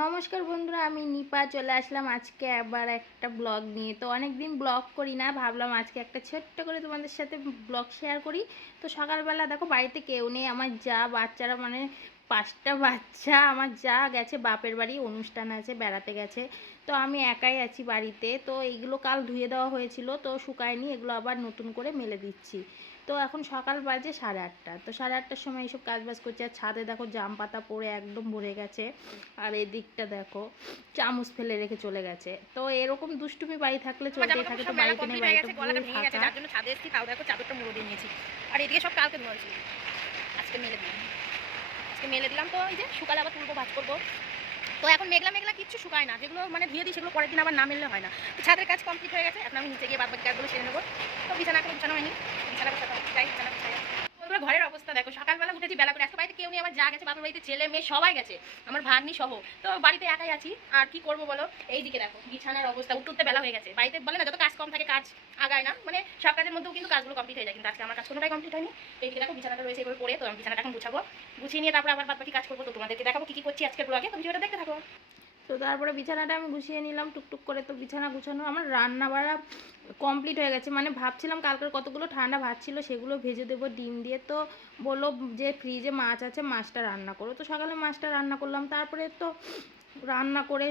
নমস্কার বন্ধুরা, আমি নিপা, চলে আসলাম আজকে আবার একটা ব্লগ নিয়ে। তো অনেক দিন ব্লগ করি না, ভাবলাম আজকে একটা ছোট্ট করে তোমাদের সাথে ব্লগ শেয়ার করি। তো সকালবেলা দেখো, বাড়িতে কেউ নেই, আমার যা বাচ্চারা মানে পাঁচটা বাচ্চা, আমার যা গেছে, বাপের বাড়ি, অনুষ্ঠান আছে, বেড়াতে গেছে। তো আমি একাই আছি বাড়িতে, তো এইগুলো কাল ধুয়ে দেওয়া হয়েছিল, তো শুকায়নি, এগুলো আবার নতুন করে মেলে দিচ্ছি। তো এখন সকাল বাজে সাড়ে আটটা। তো সাড়ে আটটার সময় এইসব কাজবাজ করছে। আর ছাদে দেখো জাম পাতা পড়ে একদম ভরে গেছে। আর এদিকটা দেখো চামচ ফেলে রেখে চলে গেছে। তো এরকম দুষ্টুমি বাড়ি থাকলে চলতেই থাকে। তো বাড়িতে নেই বাড়িতে ফাঁকা যার জন্য ছাদে এসেছি তাও দেখো চাদরটা মুড়ো দিয়ে নিয়েছি। আর এদিকে সব কালকে ধরেছি আজকে মেলে দিলাম। আজকে মেলে দিলাম তো এই যে সকালে আবার তুলবো ভাজ করব। তো এখন মেঘলা মেঘলা কিচ্ছু শুকায় না। যেগুলো মানে ধুয়ে দিই সেগুলো পরের দিন আবার না মেললে হয় না। ছাদের কাজ কমপ্লিট হয়ে গেছে। এখন আমি নিচে গিয়ে বাদ বাকি কাজগুলো সেরে নেব। তো বিছানা বিছানা হয়নি বিছানা গোছাতে হবে, যাই বিছানা গোছাই বন্ধুরা, ঘরের অবস্থা দেখো সকালবেলা উঠেছি বেলা করে। একটা বাড়িতে কেউ নেই, আমার যা গেছে, বাপের বাড়িতে ছেলে, মেয়ে, সবাই গেছে। আমার ভাগ্নি সহ। তো বাড়িতে একাই আছি। আর কি করব বলো? এই দিকে দেখো, বিছানার অবস্থা, উঠতে বেলা হয়ে গেছে। বাড়িতে বলে না, যত কাজ কম থাকে কাজ আগায় না। মানে সব কাজের মধ্যেও কিন্তু কাজগুলো কমপ্লিট হয়ে যায়। কিন্তু আজকে আমার কাজ কোনোটাই কমপ্লিট হয়নি। এই এইদিকে দেখো, বিছানাটা রয়েছে এভাবে পড়ে। তো আমি বিছানাটা এখন গুছাবো। গুছিয়ে নিয়ে তারপর আবার বাদ বাকি কাজ করব। তো তোমাদেরকে দেখাবো কি কি করছি আজকের ব্লগে তুমি ভিডিওটা দেখতে থাকো। তো তারপরে বিছানাটা আমি গুছিয়ে নিলাম, টুকটুক করে তো বিছানা গুছানো, আমার রান্না বাড়া কমপ্লিট হয়ে গেছে। মানে ভাবছিলাম কালকের কতগুলো ঠান্ডা ভাত ছিল সেগুলো ভেজে দেবো ডিম দিয়ে। তো বলল যে ফ্রিজে মাছ আছে, মাছটা রান্না করো। তো সকালে মাছটা রান্না করলাম, তারপরে তো রান্না করে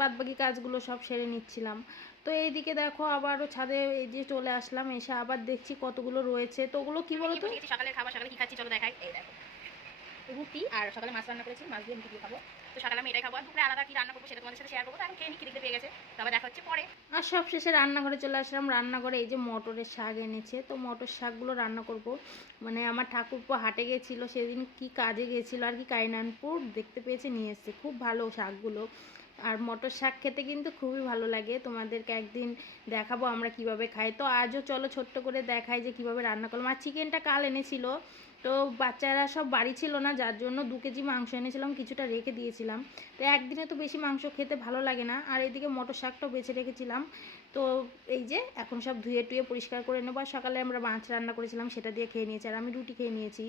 বাদবাকি কাজগুলো সব সেরে নিচ্ছিলাম। তো এইদিকে দেখো আবারও ছাদে এই যে চলে আসলাম, এসে আবার দেখছি কতগুলো রয়েছে। তো ওগুলো কি বলো তো সকালে খাবার, সকালে কি খাচ্ছি চলো দেখাই। এই দেখো। রুটি আর সকালে মাছ রান্না করেছি, মাছ দিয়ে রুটি দিয়ে খাব। তো সকালে আমি এটাই খাব। আর দুপুরে আলাদা কি রান্না করব সেটা তোমাদের সাথে শেয়ার করব। তো এখন খেয়ে নি খিদে পেয়ে গেছে। তবে দেখা হচ্ছে পরে। আর সব শেষে রান্নাঘরে চলে আসলাম। রান্নাঘরে এই যে মটরের শাক এনেছে। তো মটর শাকগুলো রান্না করব। মানে আমার ঠাকুরপো হাটে গেছিল, সেদিন কি কাজে গেছিল আর কি কাইনানপুর দেখতে পেয়েছে, নিয়ে এসছে। খুব ভালো শাকগুলো। আর মটর শাক খেতে কিন্তু খুবই ভালো লাগে। তোমাদেরকে একদিন দেখাবো আমরা কীভাবে খাই। তো আজও চলো ছোট্ট করে দেখাই যে কীভাবে রান্না করলাম। আর চিকেনটা কাল এনেছিল। তো বাচ্চারা সব বাড়ি ছিল না, যার জন্য দু কেজি মাংস এনেছিলাম, কিছুটা রেখে দিয়েছিলাম। তো একদিনে তো বেশি মাংস খেতে ভালো লাগে না, আর এদিকে মটর শাকটাও বেছে রেখেছিলাম। তো এই যে এখন সব ধুয়ে টুয়ে পরিষ্কার করে নেব, আর সকালে আমরা মাছ রান্না করেছিলাম, সেটা দিয়ে খেয়ে নিয়েছি, আর আমি রুটি খেয়ে নিয়েছি।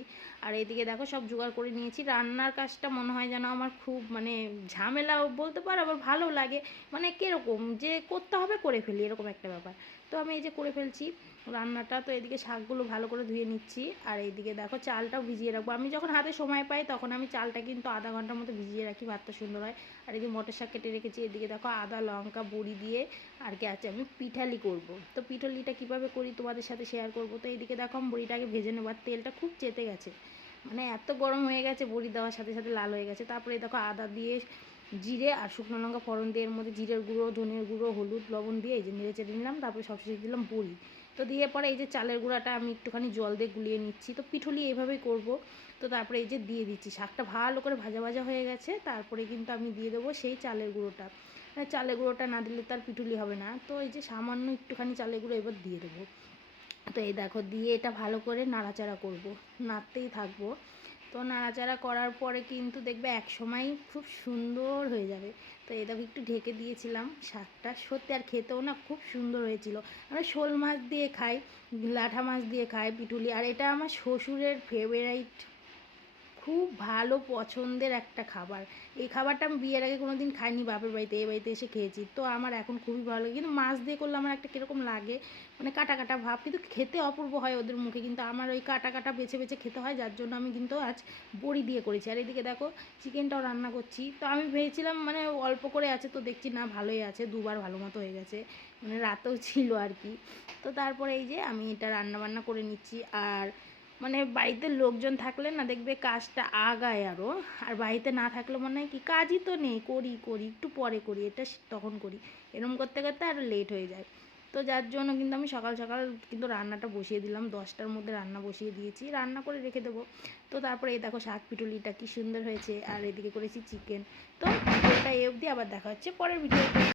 আর এদিকে দেখো সব জোগাড় করে নিয়েছি, রান্নার কাজটা মনে হয় যেন আমার খুব মানে ঝামেলা বলতে পারো, আবার ভালো লাগে। মানে কীরকম যে করতে হবে করে ফেলি, এরকম একটা ব্যাপার। তো আমি এই যে করে ফেলছি, রান্নাটা, তো এদিকে শাকগুলো ভালো করে ধুয়ে নিচ্ছি, আর এইদিকে দেখো চালটাও ভিজিয়ে রাখব। আমি যখন হাতে সময় পাই তখন আমি চালটা কিন্তু আধা ঘণ্টার মতো ভিজিয়ে রাখি, ভাতটা সুন্দর হয়। আর এদিকে মটর শাক কেটে রেখেছি, এদিকে দেখো আদা, লঙ্কা, বড়ি দিয়ে আর কি আছে, আমি পিঠালি করব। তো পিঠালিটা কীভাবে করি তোমাদের সাথে শেয়ার করব? তো এইদিকে দেখো আমি বড়িটাকে ভেজে নেব, আর তেলটা খুব চেতে গেছে। মানে এত গরম হয়ে গেছে, বড়ি দেওয়ার সাথে সাথে লাল হয়ে গেছে। তারপরে দেখো আদা দিয়ে জিরে আর শুকনো লঙ্কা ফোড়ন দিয়ে এর মধ্যে জিরের গুঁড়ো, ধনের গুঁড়ো, হলুদ, লবণ দিয়ে এই যে নেড়ে চেড়ে নিলাম। তারপরে সবশেষে দিলাম বড়ি। তো দিয়ে পরে এই যে চালের গুঁড়াটা আমি একটুখানি জল দিয়ে গুলিয়ে নিচ্ছি। তো পিঠলি এইভাবেই করব। তো তারপরে এই যে দিয়ে দিচ্ছি। শাকটা ভালো করে ভাজা ভাজা হয়ে গেছে। তারপরে কিন্তু আমি দিয়ে দেবো সেই চালের গুঁড়োটা। মানে চালের গুঁড়োটা না দিলে তার পিঠুলি হবে না। তো এই যে সামান্য একটুখানি চালের গুঁড়ো এবার দিয়ে দেবো। তো এই দেখো দিয়ে এটা ভালো করে নাড়াচাড়া করব। নাড়তেই থাকব। তো নাড়াচাড়া করার পরে কিন্তু দেখবে এক সময় খুব সুন্দর হয়ে যাবে। তো এটাকে একটু ঢেকে দিয়েছিলাম শাকটা। সত্যি আর খেতেও না খুব সুন্দর হয়েছিল। আমরা শোল মাছ দিয়ে খাই, লাঠা মাছ দিয়ে খাই, পিটুলি। আর এটা আমার শ্বশুরের ফেভারাইট খুব ভালো পছন্দের একটা খাবার। এই খাবারটা আমি বিয়ের আগে কোনো দিন খাইনি, বাপের বাড়িতে, এই বাড়িতে এসে খেয়েছি। তো আমার এখন খুবই ভালো লাগে। কিন্তু মাছ দিয়ে করলে আমার একটা কীরকম লাগে মানে কাটা কাটা ভাব। কিন্তু খেতে অপূর্ব হয় ওদের মুখে। কিন্তু আমার ওই কাটা কাটা বেছে বেছে খেতে হয়, যার জন্য আমি কিন্তু আজ বড়ি দিয়ে করেছি। আর এদিকে দেখো, চিকেনটাও রান্না করছি। তো আমি ভেবেছিলাম মানে অল্প করে আছে তো দেখছি, না ভালোই আছে, দুবার ভালো মতো হয়ে গেছে। মানে রাতেও ছিল আর কি। তো তারপরে এই যে আমি এটা রান্না বান্না করে নিচ্ছি। আর মানে বাড়িতে লোকজন থাকলে না দেখবে কাজটা আগায় আরও আর বাড়িতে না থাকলে মনে হয় কি, কাজই তো নেই, করি করি, একটু পরে করি, এটা তখন করি। এরম করতে করতে আরও লেট হয়ে যায়। তো যার জন্য কিন্তু আমি সকাল সকাল কিন্তু রান্নাটা বসিয়ে দিলাম, দশটার মধ্যে রান্না বসিয়ে দিয়েছি, রান্না করে রেখে দেবো। তো তারপরে এই দেখো শাক পিটুলিটা কি সুন্দর হয়েছে, আর এদিকে করেছি চিকেন তো ভিডিওটা এ অবধি, আবার দেখা হচ্ছে পরের ভিডিও